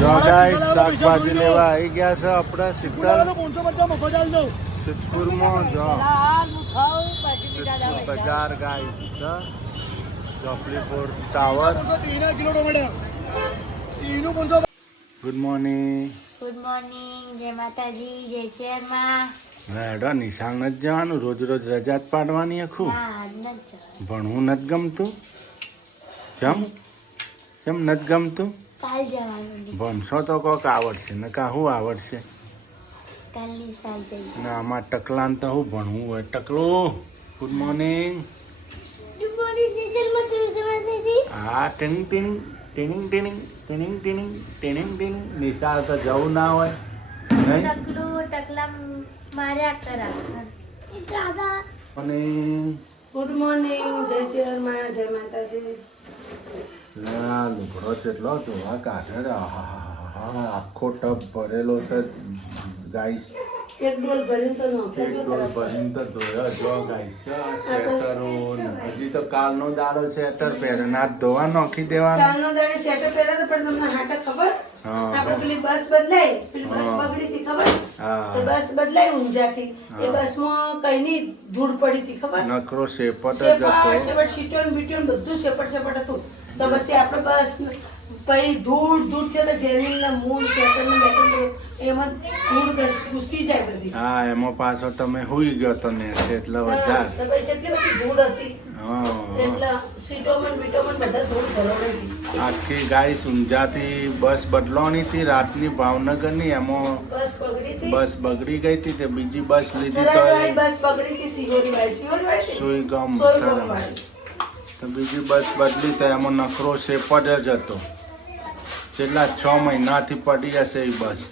જો ગાઈસ શાકભાજી લેવા આવી ગયા છે આપણા સિદ્ધર સિદ્ધપુરમાં જો. બજાર guys Chopalipur tower. Good morning. Good morning નથી જવાનું. રોજ રોજ રજા જ પાડવાની આખું. ભણવું નથી ગમતું? કેમ? કેમ નથી ગમતું? ભણશો તો કોક આવડશે? ને કા શું આવડશે? કાલની સાલ જઈશ. આમાં ટકલાન તો શું ભણવું હોય. ટકલો ગુડ મોર્નિંગ હા ટીંગ ટીંગ ટીનિંગ ટીનિંગ ટીનિંગ ટીનિંગ ટીનિંગ ટીનિંગ નિશાળ તો જવું ના હોય. નહીં? ગુડ મોર્નિંગ જય જય માતાજી. લુગડો કેટલો ધોવા કાઢે. આખો ટબ ભરેલો છે ગાઈસ. એક ડોલ ભરીને તો એક ડોલ ભરીને તો ધોયો જો ગાઈસ. સ્વેટરો હજી તો કાલનો દાડો સ્વેટર પહેરે. ના ધોવા નાખી દેવાનું. કાલનો દાડે શેટર પહેર્યા હતા પણ તમને હાટક ખબર? આપણે પેલી બસ બદલાઈ. પેલી બસ હા. બગડી હતી ખબર? તો બસ બદલાઈ ઊંઝાથી. એ હા. બસમાં કઈની ધૂળ પડી હતી ખબર? નકરો શેપટ જ શેપટ હતો. શેપટ સીટો ને બધું શેપટ શેપટ હતું. તો પછી આપણે બસ પછી ધૂળ ધૂળ તો જેમિન ને મૂળ શેટર ને એમાં ધૂળ ઘૂસી જાય બધી હા એમાં પાછો તમે હુઈ ગયો તો ને એટલે વધારે તો પછી જેટલી બધી ધૂળ હતી એટલે બધા ધૂળ ભરવાની આખી ગાય ઊંઝાથી બસ બદલવાની હતી રાતની ભાવનગરની એમાં બસ બગડી હતી બસ બગડી ગઈ હતી તે બીજી બસ લીધી તો બસ બગડી હતી સિહોરી? સુઈગામ. વાળી. તો બીજી બસ બદલી તો એમાં નખરો શેપટ જ હતો. છેલ્લા છ મહિનાથી પડી હશે એ બસ.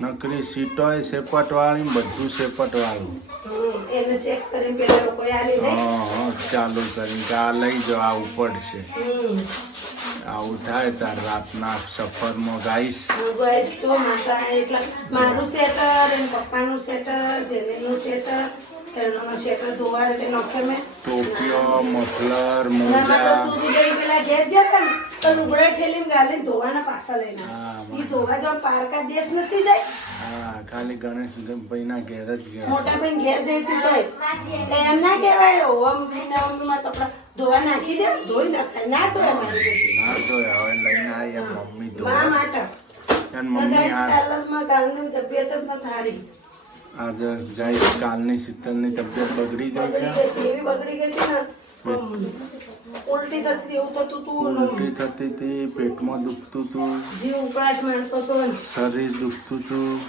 નકરી સીટો એ શેપટ વાળી બધું શેપટવાળું. હા. હા ચાલુ કરીને કે આ લઈ જાઓ આ ઉપડશે છે. આવું થાય તાર રાતના સફરમાં ગાઈશ. હું તો માતા એટલા મારું સેટર પપ્પાનું સેટર જેનેનું સેટર ટોપિયો ધોવા જ ના નાખી દે ધોઈ નાખાય ના તો એમ ધોવા માટે તબિયત જ ન થારી આજે ગાઈસ કાલની શીતલની તબિયત બગડી ગઈ છે. એવી બગડી ગઈ હતી ને. ઉલટી થતી એવું થતું હતું ઉલટી થતી હતી પેટમાં દુખતું હતું જીવ ઉકળાટ માંડતો હતો શરીર દુખતું હતું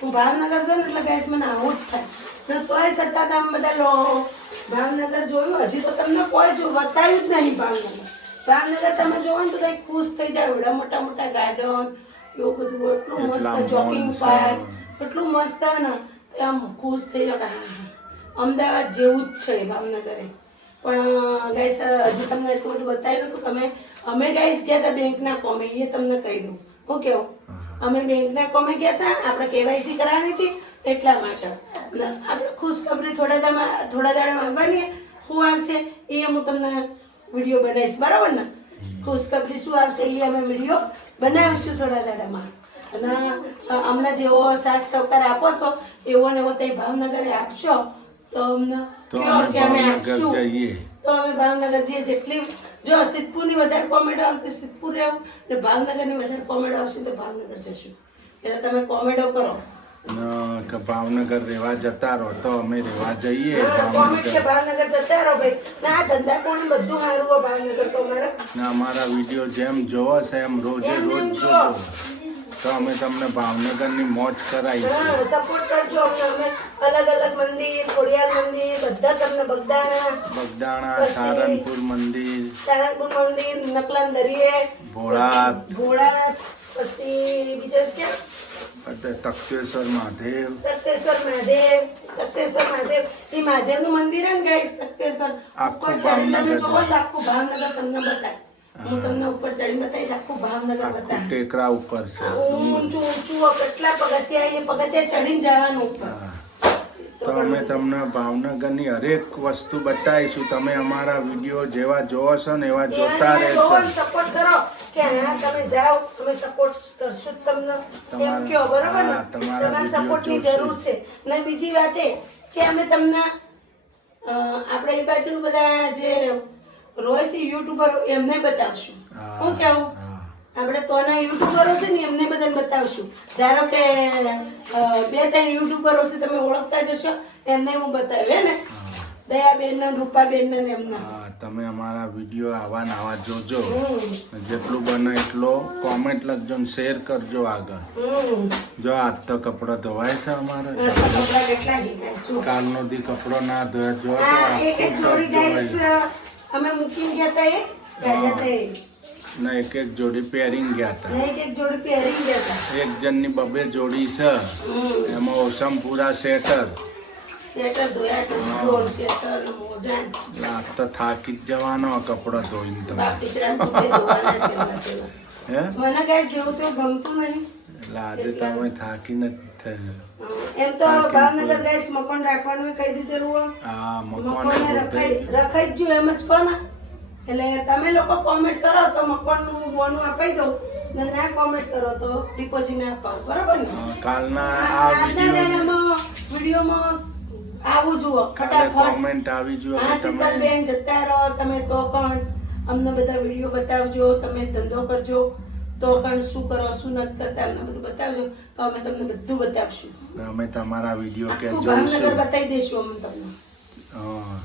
હું ભાવનગર જાઉં એટલે ગાઈસ મને આવું જ થાય. તોય છતાં તમે બધા લો. ભાવનગર જોયું હજી તો તમને કોઈ જો બતાવ્યું જ નહીં ભાવનગર. ભાવનગર તમે જોવો ને તો કંઈક ખુશ થઈ જાય. એવડા મોટા મોટા ગાર્ડન એવું બધું. એટલું મસ્ત જોકિંગ પાર્ક એટલું મસ્ત ને. આમ ખુશ થઈ જાય કે અમદાવાદ જેવું જ છે ભાવનગરે. પણ ગાઈસ હજી તમને એટલું બધું બતાવ્યું નતું. તમે અમે ગાઈસ ગયા હતા બેંકના કોમે એ તમને કહી દઉં. હું કેવું? અમે બેંકના કોમે ગયા હતા આપણે કેવાયસી કરાવવાની હતી એટલા માટે. આપણે ખુશખબરી થોડા દાડા થોડા દાડા માંગવાની. શું આવશે? એ હું તમને વીડિયો બનાવીશ. બરાબર ને? ખુશખબરી શું આવશે એ અમે વીડિયો બનાવીશું થોડા દાડામાં. અને અમને જેવો સાથ સહકાર આપો છો એવો ને એવો તે ભાવનગરે આપશો તો અમને કે અમે આપશું. તો અમે ભાવનગર જઈએ. જેટલી જો સિદ્ધપુરની વધારે કોમેડો આવશે સિદ્ધપુર રહેવું ને ભાવનગરની વધારે કોમેડો આવશે તો ભાવનગર જશું. એટલે તમે કોમેડો કરો. કે ભાવનગર રેવા જતા રહો તો અમે રેવા જઈએ ભાવનગર. જતા રહો ભાઈ. ના ધંધા કોણ બધું સારું ભાવનગર તો અમારા. ના અમારા વીડિયો જેમ જોવો છે એમ રોજે રોજ જોવો. તો અમે તમને ભાવનગરની મોજ કરાવી હા સપોર્ટ કરજો અમને. અમે અલગ અલગ મંદિર ખોડિયાર મંદિર બધા તમને બગદાણા. બગદાણા સારંગપુર મંદિર. સારંગપુર મંદિર નકલાન દરિયે. ભોળાત ભોળાત પછી બીજા ક્યાં પછી તખ્તેશ્વર મહાદેવ. તખ્તેશ્વર મહાદેવ તખ્તેશ્વર મહાદેવ. એ મહાદેવનું મંદિર હે ને ગાઈસ તખ્તેશ્વર. આખું ભાવનગર આખું ભાવનગર તમને બતાય. હું તમને ઉપર ચડીને બતાવીશ આખું ભાવનગર બતા ટેકરા ઉપર છે. ઊંચું ઊંચું કેટલા પગથિયા એ પગથિયા ચડીને જવાનું ઉપર. તો અમે તમને ભાવનગરની હરેક વસ્તુ બતાવીશું. તમે અમારા વીડિયો જેવા જોવો છો ને એવા જોતા રહેજો. સપોર્ટ કરો કે હા તમે જાઓ તમે સપોર્ટ કરશું તમને. એમ તમારા- કયો બરોબર ને? તમારા સપોર્ટની જરૂર છે. ને બીજી વાત એ કે અમે તમને આપણે એ બાજુ બધા જે રોય છે યુટ્યુબર એમને બતાવશું. હા, કેવું. આપણે તોના યુટ્યુબરો છે ને એમને બધાને બતાવશું. ધારો કે બે ત્રણ યુટ્યુબરો છે તમે ઓળખતા જશો એમને હું બતાવ્યું ને? દયાબેન ને રૂપાબેન ને એમના. તમે અમારા વીડિયો આવા ને આવા જોજો. જેટલું બને એટલો કોમેન્ટ લખજો ને શેર કરજો આગળ. જો આજ તો કપડો ધોવાય છે અમારે. કાલનો દી કપડો ના ધોયા જો એક એક જોડી ગાઈસ. અમે મૂકીને ગયા હતા એ ગાડા તા એ ના એક એક જોડી પહેરીને ગયા હતા એક એક જોડી પહેરી ગયા હતા એક જણની બબે જોડી છે એમાં ઓસમ પૂરા સેટર. તો થાકી જ જવાનો કપડા ધોઈને તમે મને કઈ જેવું તો ગમતું નહીં એટલે આજે તમે થાકી નથી થઈ એમ તો ભાવનગર ગાઈસ મકાન રાખવાનું કહી દીધેલું હોય? મકાન મકાન રખાઈ રખાઈ જ એમ જ કહો એટલે તમે લોકો કોમેન્ટ કરો તો મકાનનું બોનું અપાઈ દઉં ને ના કોમેન્ટ કરો તો ડિપોઝિટ ના અપાવું. બરાબર ને? કાલના આ- વિડીયોમાં આવું જુઓ ફટાફટ. કોમેન્ટ આવી જુઓ તમે બેન જતા રહો તમે તો પણ અમને બધા વીડિયો બતાવજો તમે ધંધો કરજો. તો પણ શું કરો શું નથી કરતા અમને બધું બતાવજો. તો અમે તમને બધું બતાવશું. અમે તમારા વીડિયો કે જોઈશું. બતાવી દઈશું અમે તમને.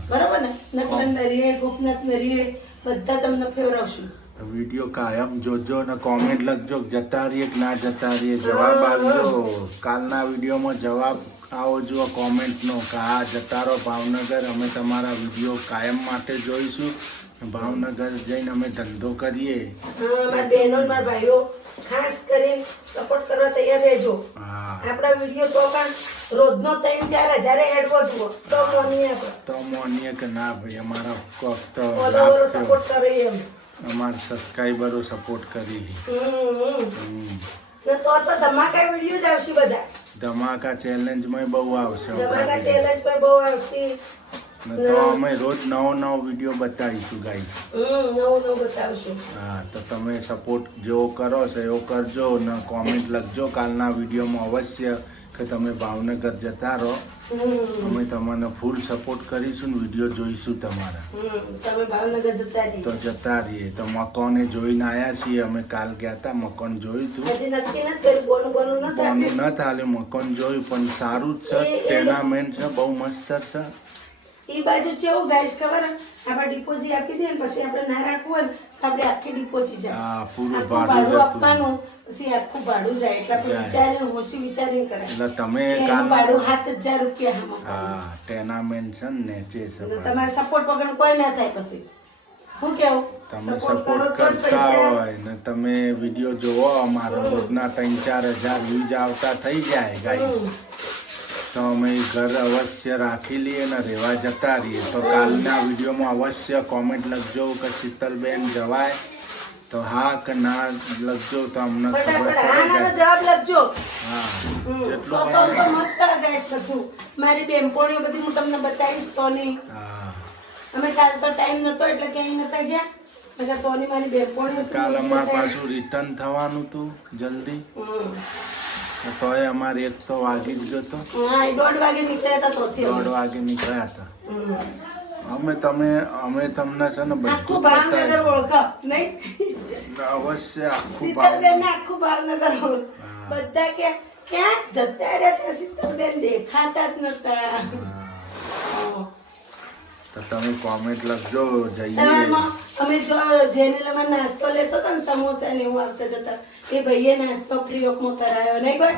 બરાબર ને? નકનંદ રીએ ગોપનાથ ને રીએ બધા તમને ફેરવશું વીડિયો કાયમ જોજો ને કોમેન્ટ લખજો જતા રહીએ કે ના જતા રહીએ. જવાબ આવજો કાલના વિડીયોમાં જવાબ આવો જુઓ કોમેન્ટનો કે આ જતા રહો ભાવનગર. અમે તમારા વીડિયો કાયમ માટે જોઈશું. ભાવનગર જઈને અમે ધંધો કરીએ. મારા બહેનો મારા ભાઈઓ ખાસ કરીને સપોર્ટ કરવા તૈયાર રહેજો. હા. આપણા વીડિયો તો પણ રોજનો ત્રણ ચાર હજારે હેડવો જુઓ. તો મોનીએ તો મોનીએ કે ના ભાઈ અમારા કોક તો ફોલોવરો સપોર્ટ કરે એમ. અમારા સબસ્ક્રાઇબરો સપોર્ટ કરી. તો તો ધમાકા વીડિયો જ આવશે બધા. ધમાકા ચેલેન્જમાં બહુ આવશે. ધમાકા ચેલેન્જ પર બહુ આવશે. ને તો અમે રોજ નવો નવો વીડિયો બતાવીશું ગાઈસ હમ નવો નવું બતાવશું. હા તો તમે સપોર્ટ જેવો કરો છો એવો કરજો ને કોમેન્ટ લખજો કાલના વિડીયોમાં અવશ્ય કે તમે ભાવનગર જતા રહો. અમે તમને ફૂલ સપોર્ટ કરીશું ને વીડિયો જોઈશું તમારા. તમે ભાવનગર જતા રહીએ. તો જતા રહીએ. તો મકોને જોઈને આવ્યા છીએ અમે કાલ ગયા હતા મકોન જોયું હતું બોનું. ન થાય મકોન જોયું પણ સારું જ છે ટેનામેન્ટ છે બહુ મસ્ત છે. ઈ બાજુ કેવું ગાઈસ ખબર? આપણે ડિપોઝિટ આપી દઈએ પછી આપણે ના રાખવું ને આપણે આખી ડિપોઝિટ જાય. આખું ભાડું આપવાનું પછી આખું ભાડું જાય. એટલે આપણે વિચારીને હોશી વિચારીને કરે. એટલે તમે ભાડું સાત હજાર રૂપિયા હા ટેનામેન્ટ છે ને જે તમારે સપોર્ટ વગર કોઈ ના થાય પછી. હું કેવું? તમે સપોર્ટ કરતા હોય ને તમે વીડિયો જોવો અમારો રોજના ત્રણ ચાર હજાર વ્યૂઝ આવતા થઈ જાય ગાઈસ તો અમે ઘર અવશ્ય રાખી લઈએ અને રહેવા જતા રહીએ. તો કાલના વિડીયોમાં અવશ્ય કોમેન્ટ લખજો કે શીતલબેન જવાય. તો હા કે ના લખજો તો અમને ખબર પડે જવાબ લખજો. હા. જેટલું તો તો મસ્ત ગાઈસ બધું. મારી બેનપણીઓ બધી હું તમને બતાવીશ તોની. હા. અમે કાલ તો ટાઈમ નતો એટલે ક્યાંય નતા ગયા. નકર તોની મારી બેનપણીઓ કાલ અમારે પાછું રિટર્ન થવાનું હતું જલ્દી. હમ. તોય અમારે એક તો વાગી જ ગયો તો. હા દોઢ વાગે નીકળ્યા હતા તો દોઢ વાગે નીકળ્યા હતા. અમે તમે અમે તમને છે ને બધું ભાવનગર બતાવીશું. નહીં? અવશ્ય આખું ભાવનગર. ભાવ આખું ભાવનગર ઓળખો. બધા કે ક્યાં જતા રહેતા શીતલબેન દેખાતા જ નતા. તો તમે કોમેન્ટ લખજો જઈએ. અમે જો જેનેલામાં નાસ્તો લેતો તો ને સમોસા ને એવું આવતા જતા એ ભાઈએ નાસ્તો ફ્રી ઓફમાં કરાયો નહીં ભાઈ?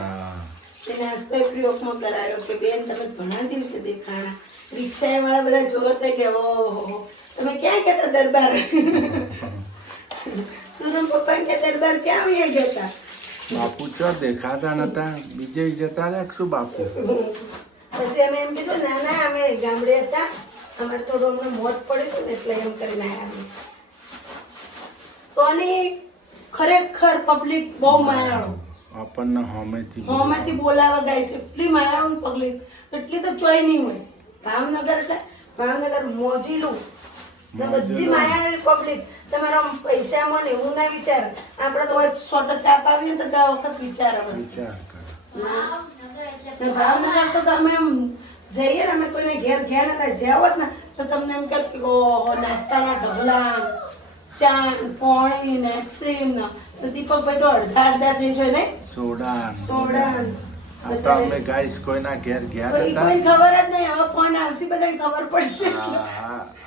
એ નાસ્તો ફ્રી ઓફમાં કરાયો કે બેન તમે ઘણા દિવસે દેખાણા. રિક્ષા વાળા બધા જોતા કે ઓહો તમે ક્યાં કહેતા દરબાર? સુરમ પપ્પા કે દરબાર ક્યાં આવી ગયા બાપુ ચો દેખાતા નતા. બીજે જતા રહ્યા શું બાપુ? પછી અમે એમ કીધું ના ના અમે ગામડે હતા. અમારે થોડું અમને મોત પડ્યું હતું ને એટલે એમ કરીને આવ્યા અમે. તોની ખરેખર પબ્લિક બહુ માયાળો. આપણને હોમેથી હોમેથી બોલાવા ગાય છે. એટલી માયાળો પબ્લિક એટલી તો ચોય નહીં હોય. ભાવનગર એટલે ભાવનગર મોજીલું બધી માયાની પબ્લિક તમારા પૈસામાં ને એવું ના વિચાર. આપણે તો સોટો છાપ આવીએ તો દર વખત વિચાર બસ ભાવનગર તો તમે જઈએ ને અમે કોઈને ઘેર ગયા નતા જ્યાં જ ને તો તમને એમ કહે કે ઓહો નાસ્તાના ઢગલા ચા પોણી ને આઈસ્ક્રીમ ને. તો દીપકભાઈ તો અડધા અડધા થઈ જાય ને સોડા સોડાન. સોડા ને આ તો અમે ગાઈસ કોઈના ઘેર ગયા કોઈ હતા ખબર જ નહીં. હવે ફોન આવશે બધાને ખબર પડશે.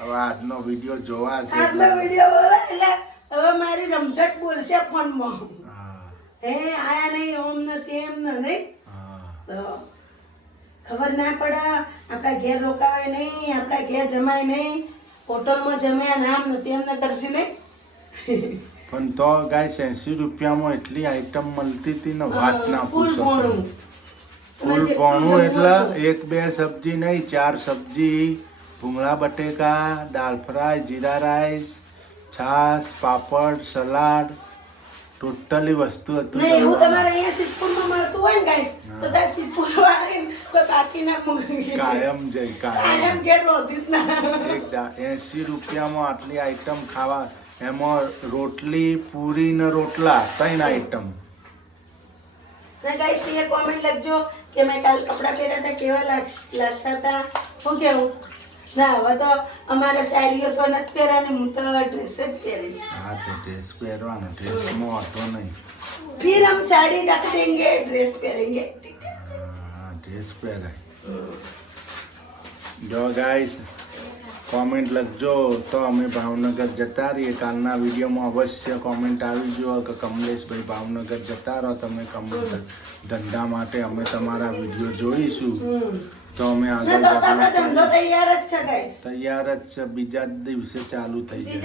હવે આજનો વીડિયો જોવા છે આજનો વીડિયો બોલે એટલે હવે મારી રમઝટ બોલશે ફોનમાં. હા, હે આયા નહીં ઓમ ને તેમ ને નહીં. તો ખબર ના પડે. આપણા ઘેર રોકાવાય નહીં આપણા ઘેર જમાય નહીં. હોટલમાં જમ્યા નામ નથી એમને કરશે નહીં. પણ તો ગાય એસી રૂપિયામાં એટલી આઈટમ મળતી હતી ને વાત ના પૂછો ફૂલ પોણું એટલે એક બે સબ્જી નહીં ચાર સબ્જી. ભૂંગળા બટેકા દાળ ફ્રાય જીરા રાઈસ છાશ પાપડ સલાડ. ટોટલી વસ્તુ હતું એવું તમારે અહીંયા સિદ્ધપુરમાં મળતું હોય ને ગાઈસ તો ત્યાં સિદ્ધપુર વાળા બાકી ના મૂકી. કાયમ જય કાયમ. કે રોધિત રૂપિયામાં આટલી આઈટમ ખાવા. એમાં રોટલી પૂરી ને રોટલા ત્રણ આઈટમ ને ગાઈસ એ કોમેન્ટ લખજો કે મેં કાલ કપડાં પહેર્યા હતા કેવા લાગતા હતા? શું કેવું? ના હવે તો અમારા સાડીઓ તો નથી પહેરવાની હું તો ડ્રેસ જ પહેરીશ. હા ડ્રેસ પહેરવાનો. ડ્રેસમાં ઓટો નહીં. ફિર હમ સાડી રખ દેગે ડ્રેસ પહેરેગે. હા ડ્રેસ જો ગાઈસ કોમેન્ટ લખજો તો અમે ભાવનગર જતા રહીએ. કાલના વિડીયોમાં અવશ્ય કોમેન્ટ આવી જુઓ કે કમલેશભાઈ ભાવનગર જતા રહો. તમે કમલ ધંધા માટે અમે તમારા વીડિયો જોઈશું. તો અમે આગળ તૈયાર જ છે બીજા દિવસે ચાલુ થઈ જાય.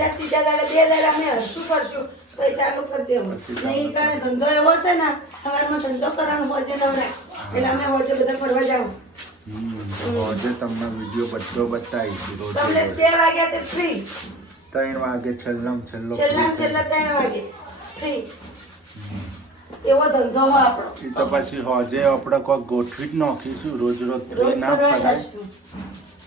તો ચાલુ કરી દેવું. કારણે ધંધો એવો છે ને સવારમાં ધંધો કરવાનો હોજે નવરા. એટલે અમે હોજે બધા ફરવા જાવ તમને વીડિયો બધો બતાવી તમને બે વાગ્યા તે ફ્રી ત્રણ વાગે છેલ્લામ છેલ્લો છેલ્લા છેલ્લા ત્રણ વાગે. ફ્રી એવો ધંધો હો આપણો. તો પછી હોજે આપણે કોઈ ગોઠવી જ નાખીશું રોજ રોજ ના ફરાય.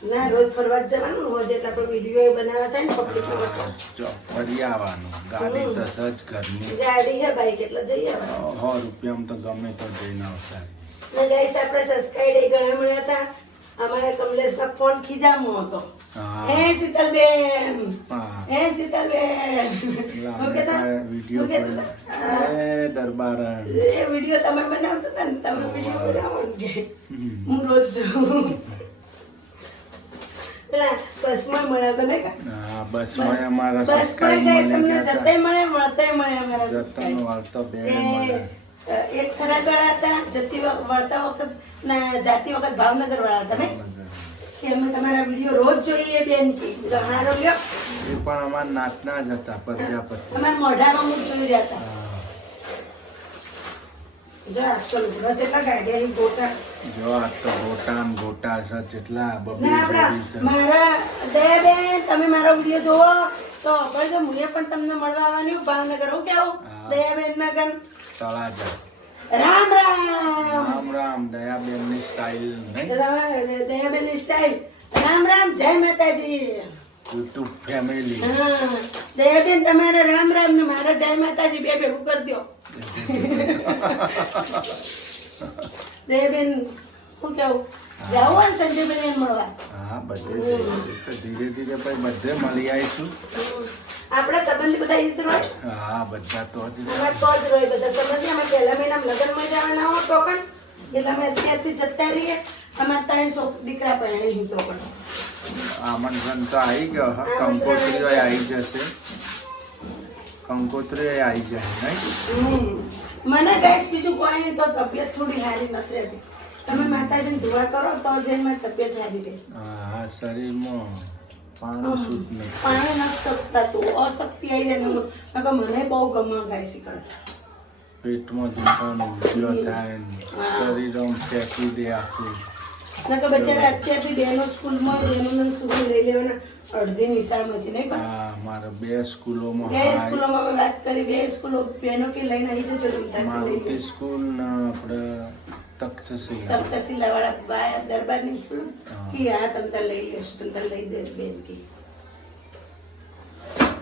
ના રોજ ફરવા જવાનું ને હોજે એટલે આપણે વીડિયો બનાવવા થાય ને પબ્લિક હા, જો ફરી આવવાનું. ગાડી તો સજ ઘરની. ગાડી છે બાઈક એટલે જઈએ હવે. સો રૂપિયામાં તો ગમે તો જઈને આવતા. ને ગાઈસ આપણે સબસ્ક્રાઇબ ઘણા મળ્યા હતા. અમારે કમલેશના ફોન ખીજામો હતો. હા. હે શીતલબેન. હા. હે શીતલબેન. હું વીડિયો હું પણ- એ દરબાર એ વીડિયો તમે બનાવતા હતા ને તમે વીડિયો બનાવો કે હું રોજ જોઉં. પેલા બસમાં મળ્યા હતા ને હા બસમાં અમારા સબસ્ક્રાઇબ ગાઈસ મળી જતે મળે મળતે મળે અમારા હતા વાળતો બે એ, મળે અ, એક થરાદ વાળા હતા જતી વળતા વખત ના જાતી વખત ભાવનગર વાળા હતા ને કે અમે તમારા વીડિયો રોજ જોઈએ બેન કે હારો એ પણ અમારા નાતના જ હતા પ્રજાપતિ. અમારા મોઢામાં મુખ જોઈ રહ્યા હતા. જો આજકાલ ઉભરા ગાડિયા ગોટા. જો આ તો ગોટા ગોટા છે જેટલા બબે ને આપણા બબી છે. મારા દયાબેન તમે મારો વીડિયો જોવો તો હું પણ તમને મળવા આવવાની ભાવનગર હું કેવું હા. દયાબેન ના ગન તળાજા. રામ રામ. રામ રામની સ્ટાઇલ નહીં? દયાબેનની સ્ટાઇલ રામ રામ જય માતાજી. યુટ્યુબ ફેમિલી હા. દયાબેન તમારે રામ રામ ને મારા જય માતાજી બે ભેગું કરી દો દયાબેન શું કેવું જવું સંજયબેન મળવા. હા બધે તો ધીરે ધીરે પછી બધે મળી આવીશું. આપણા સંબંધી બધા ઈદ હોય હા બધા તો જ તો જ બધા સંબંધી. અમે પહેલા મહિનામાં લગ્નમાં જવાના હો તો પણ એટલે અમે અત્યારથી જતા રહીએ. અમે ત્રણ સો દીકરા પહેણી તો પણ આમંત્રણ તો આવી ગયો કંકોત્રીઓ આવી જશે. કંકોત્રીઓ આવી જાય નહીં. મને ગાઈસ બીજું કોઈ નહીં તો તબિયત થોડી હારી નથી રહેતી. તમે માતાજીને દુઆ કરો તો જઈને મારી તબિયત સારી રહે. હા શરીરમાં પાણી સૂટ નહીં પાણી નથી શકતા તું અશક્તિ આવી જાય ને મને બહુ ગમે ગાય છે પેટમાં દુખાવાનો ઉધ્યો થાય શરીરમાં ફેંકી દે આખું. નકર બચારા અત્યારથી બહેનો સ્કૂલમાં બહેનોને સ્કૂલ લઈ લેવાના અડધી નિશાળમાંથી નહીં હા મારે બે સ્કૂલોમાં બે સ્કૂલોમાં મેં વાત કરી બે સ્કૂલો બહેનો કે લઈને આવી જજો તમે મારુતિ સ્કૂલ ના આપણે તક્ષશિલા. તક્ષશિલા વાળા બા દરબારની સ્કૂલ. કે આ તમે તાર લઈ લેશો તમે તાર લઈ દે બેન કે.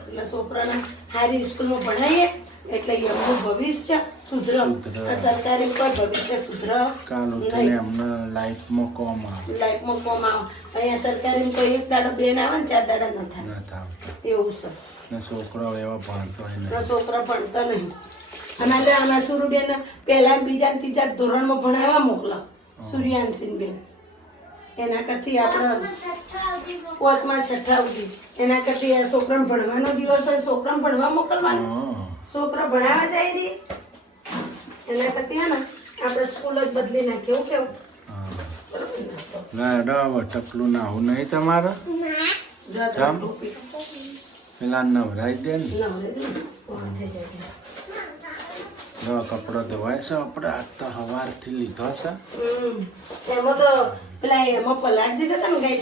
એટલે છોકરાને સારી સ્કૂલમાં ભણાવીએ એટલે એમનું ભવિષ્ય સુધર સરકારી પર ભવિષ્ય સુધર લાઈફમાં કોમ આવે. લાઈફમાં કોમ આવે. અહીંયા સરકારી કોઈ એક દાડો બેન આવે ને ચાર દાડા ન થાય. એવું છે. ને છોકરો એવા ભણતો નહીં છોકરા ભણતો નહીં. અને આજે આના સુરુબેન પહેલા બીજા ત્રીજા ધોરણમાં ભણાવવા મોકલો. સૂર્યાંશીન બેન એના કરતી આપણે પોતમાં છઠ્ઠા સુધી. એના કરતી આ છોકરાને ભણવાનો દિવસ હોય છોકરાને ભણવા મોકલવાનો. છોકરા ભણાવવા જાય રી? એના કરતી ને આપણે સ્કૂલ જ બદલી નાખીએ એવું કેવું? ના હવે ટકલું ના આવું નહીં તમારે? જામ. પેલા નવરાઈ દે ને. નવરે જ ને. કોણ થઈ જાય જો કપડો ધોવાય છે આપણે આજ તો સવારથી લીધો છે. એમાં તો પેલા એમાં પલાટ દીધા તમે ને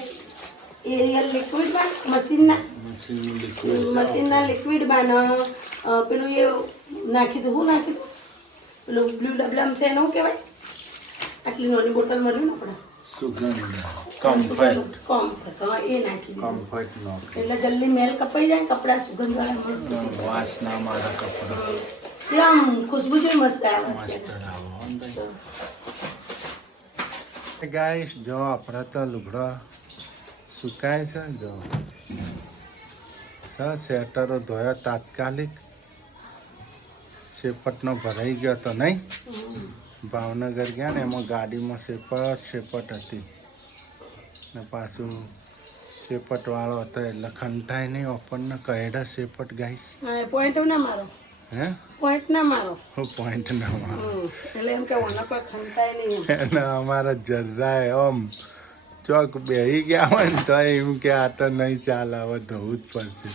એરિયલ લિક્વિડમાં મશીનના. ના મશીન મશીનના લિક્વિડમાં ને, અ, પેલું એ નાખી દઉં હું નાખી દઉં પેલું બ્લુ ડબલામાં છે એનું કહેવાય? આટલી નાની બોટલ મળ્યું ને આપણે. સુગંધ. કમ્ફર્ટ કોમ્ફર્ટ હા એ નાખી દીધું. કમ્ફર્ટ નો એટલે જલ્દી મેલ કપાઈ જાય કપડા સુગંધ વાળા મસ્ત વાસના મારા કપડા. એ આમ ખુશ્બુ જોઈ મસ્ત આવે. મસ્ત આવે ગાઈસ જો આપણા તો લુગડા સુકાય છે જો. હા સ્વેટરો ધોયો તાત્કાલિક. સેપટનો ભરાઈ ગયો તો નહીં? ભાવનગર ગયા ને એમાં ગાડીમાં સેપટ સેપટ હતી. ને પાછું સેપટવાળો હતો એટલે ખંટાય નહીં ઓપનને કહેડા સેપટ ગાઈશ. પોઈન્ટ ના મારો. હે? પોઈન્ટ ના મારો. હું પોઈન્ટ ના મારું. એટલે એમ કે ઓના કોઈ ખંતાય નહીં એમ. અમારા જરાય આમ ચોક બેહી ગયા હોય ને તો એમ કે આ તો નહીં ચાલે હવે ધોવું જ પડશે.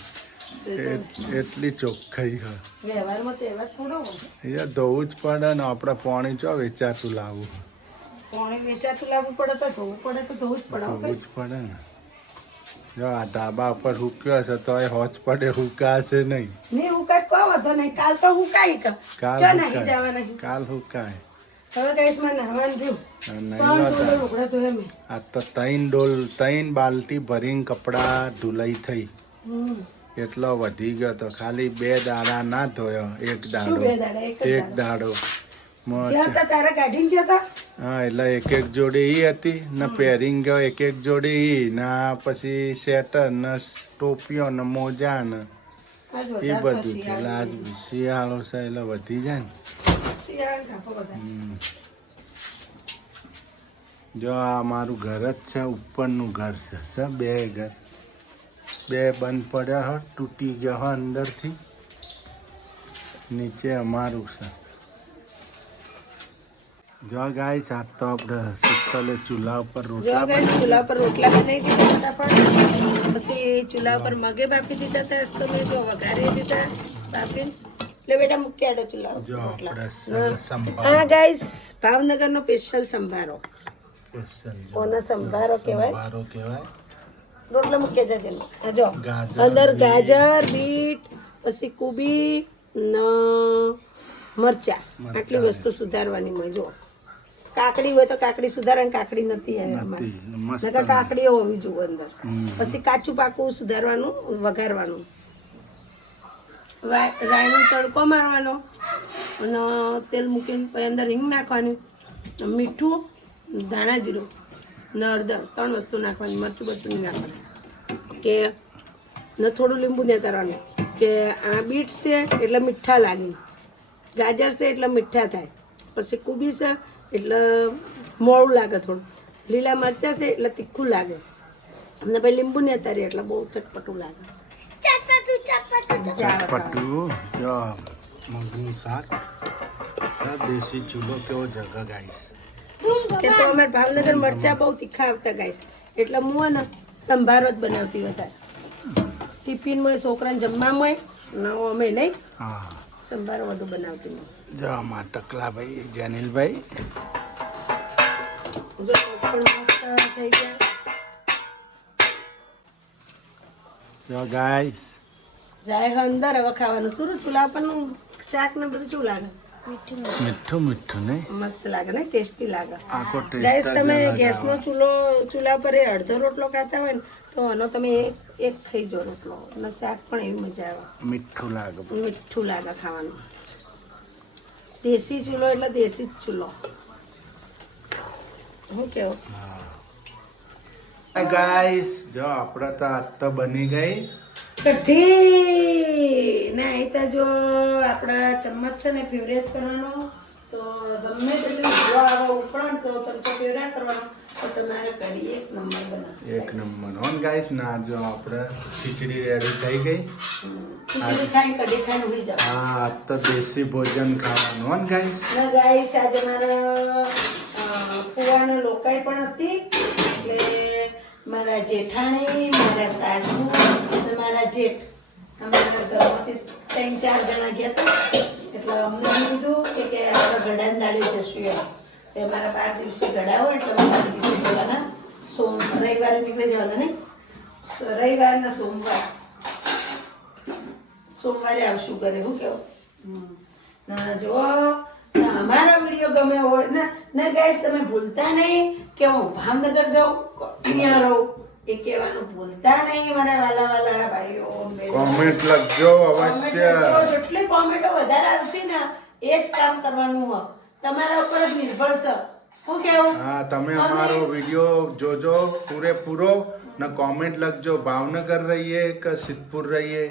એટલી ચોખ્ખાઈ હા. વ્યવહારમાં તહેવાર થોડો હોય. ધોવું જ પડે ને આપણે પાણી ચો વેચાતું લાવવું પાણી વેચાતું લાવવું પડે તો ધોવું પડે તો ધોવું જ પડે ધોવું જ પડે ને. જો આ ધાબા ઉપર હુક્યો છે તો એ હોચ પડે હુકાશે નહીં. નહીં વાંધો કાલ તો હુકાય કે કાલ હુકાય. જવા નહીં કાલ હુકાય. હવે ગાઈસમાં નાહવાનું રહ્યું. નહીં ત્રણ નહોતા. જોડે લુગડા ધોયા મેં આ તો ત્રણ ડોલ ત્રણ બાલટી ભરીને કપડાં ધુલાઈ થઈ. હમ. એટલો વધી ગયો તો ખાલી બે દાડા ના ધોયો એક દાડો. એક દાડો. હા એટલે એક એક જોડી ઈ હતી ને પેરિંગ ગયો એક એક જોડી ઈ ના પછી સેટર ને ટોપીઓ ને મોજા ને એ બધું છે. એટલે આજ શિયાળો છે એટલે વધી જાય ને. જો આ મારું ઘર જ છે ઉપરનું ઘર છે છે બે ઘર. બે બંધ પડ્યા હોય તૂટી ગયા હોય અંદરથી. નીચે અમારું છે. જો ગાય સાત તો આપણે શીતલે ચૂલા ઉપર જો રોટલા ગાઈસ ચૂલા પર રોટલા બનાવી દીધા ફટાફટ પછી ચૂલા પર મગે બાફી દીધા હતા તો મેં જો વઘારી દીધા બાફીને. એટલે બેટા મૂકી આડો ચૂલા ઉપર જો રોટલા. આપણે સ- સંભાર. હા ગાઈસ ભાવનગરનો સ્પેશિયલ સંભારો. સ્પેશિયલ જો. કોનો સંભારો કહેવાય? સંભારો કહેવાય. રોટલા મૂકી જજે. જો અંદર ગાજર બીટ પછી કુબી ન મરચા. આટલી વસ્તુ સુધારવાની હોય જો કાકડી હોય તો કાકડી સુધારવાની કાકડી નથી નકર કાકડીઓ હોવી જોઈએ અંદર. પછી કાચું પાકું સુધારવાનું વઘારવાનું. રાયનો તડકો મારવાનો અને તેલ મૂકીને પછી અંદર હિંગ નાખવાની. મીઠું ધાણા જીરું. ને હળદર ત્રણ વસ્તુ નાખવાની મરચું બરચું નહીં નાખવાનું. કે ને થોડું લીંબુ ને કરવાનું કે આ બીટ છે એટલે મીઠા લાગે. ગાજર છે એટલે મીઠા થાય. પછી કુબી છે એટલે મોળું લાગે થોડું. લીલા મરચાં છે એટલે તીખું લાગે. અને પછી લીંબુ ને તારી એટલે બહુ ચટપટું લાગે. ચટપટું જો મગનું શાક. સર દેશી ચૂલો કેવો જગ ગાઈશ કે તો અમારે ભાવનગર મરચા બહુ તીખા આવતા ગાઈસ. એટલે હું હે ને સંભારો જ બનાવતી વધારે. ટિફિનમાં છોકરાને જમવામાં નવો અમે નહીં. સંભારો વધુ બનાવતી હું જો અમાર ટકલાભાઈ જેનિલભાઈ. જો શાક પણ મસ્ત થઈ ગયા. જો ગાઈસ. જાય અંદર હવે ખાવાનું. શું ચૂલા પણ શાક ને બધું ચૂલા મીઠું મીઠું ને? મસ્ત લાગે ને ટેસ્ટી લાગે. આખો ટેસ્ટ તમે ગેસનો ચૂલો ચૂલા પર એ અડધો રોટલો ખાતા હોય ને તો એનો તમે એક એક ખાઈ જો રોટલો. અને શાક પણ એવી મજા આવે. મીઠું લાગે મીઠું લાગે ખાવાનું. દેશી ચૂલો એટલે દેશી જ ચૂલો. શું કેવો? ગાઈસ જો આપણે તો આજ તો બની ગઈ. કઢી! ને જો આપણા ચમચ છે ને ફેવરેજ કરવાનો તો ગમે તેટલું જોવા આવે ઉપરણ તો ચમચો ફેવરા કરવાનો તો તમારે કઢી એક નંબર બનાવો એક નંબર. હોન ગાઈસ ના જો આપણે ખીચડી રેડી થઈ ગઈ. ખીચડી ખાઈને કઢી હા આજ તો દેશી ભોજન ખાવાનું. હોન ગાઈસ? ના ગાઈસ આજે મારા અ, લોકાઈ પણ હતી. એટલે મારા જેઠાણી મારા સાસુ અને મારા જેઠ અમારા ઘરમાંથી ત્રણ ચાર જણા ગયા હતા. એટલે અમને કીધું કે કે આપણે ગળાને દાડી જશું એમ. તે અમારા બાર દિવસે ગળાવો એટલે બાર દિવસે જવાના. સોમ રવિવારે નીકળી જવાના નહીં રવિવારના સોમવાર. સોમવારે આવશું ઘરે હું કેવું? ના જો અમારો વીડિયો ગમે હોય ના ના ગાઈસ તમે ભૂલતા નહીં કે હું ભાવનગર જાઉં અહીંયા રહું? એ કહેવાનું ભૂલતા નહીં મારા વાલા વાલા ભાઈઓ કોમેન્ટ લખજો અવશ્ય. જેટલી કોમેન્ટો વધારે આવશે ને એ જ કામ કરવાનું હોય. તમારા ઉપર જ નિર્ભર છે. હું કેવું? હા તમે અમારો વીડિયો જોજો પૂરેપૂરો ને કોમેન્ટ લખજો. ભાવનગર રહીએ કે સિદ્ધપુર રહીએ?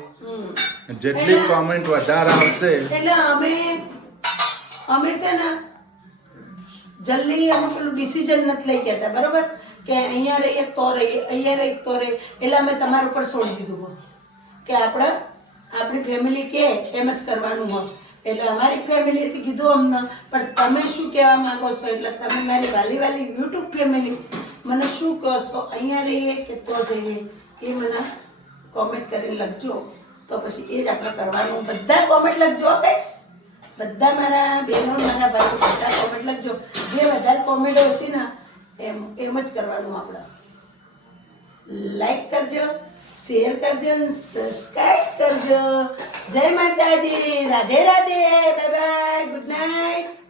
જેટલી કોમેન્ટ વધારે આવશે. એટલે અમે અમે છે ને જલ્દી અમે પેલું ડિસિઝન નથી લઈ ગયા હતા બરોબર? કે અહીંયા રહીએ તો રહીએ અહીંયા રહીએ તો રહીએ એટલે અમે તમારા ઉપર છોડી દીધું હોય. કે આપણે, આપણી ફેમિલી કે એમ જ કરવાનું હોય. એટલે અમારી ફેમિલીથી કીધું અમને, પણ તમે શું કહેવા માંગો છો? એટલે તમે મારી વાલી વાલી યુટ્યુબ ફેમિલી મને શું કહો છો? અહીંયા રહીએ કે તો જઈએ? એ મને કોમેન્ટ કરીને લખજો. તો પછી એ જ આપણે કરવાનું. બધા કોમેન્ટ લખજો ગાઈસ બધા મારા બહેનો મારા ભાઈઓ બધા કોમેન્ટ લખજો. જે વધારે કોમેન્ટ હશે ને, એમ એમ જ કરવાનું આપણે. લાઈક કરજો શેર કરજો સબસ્ક્રાઈબ કરજો. જય માતાજી. Radhe Radhe. Bye bye good night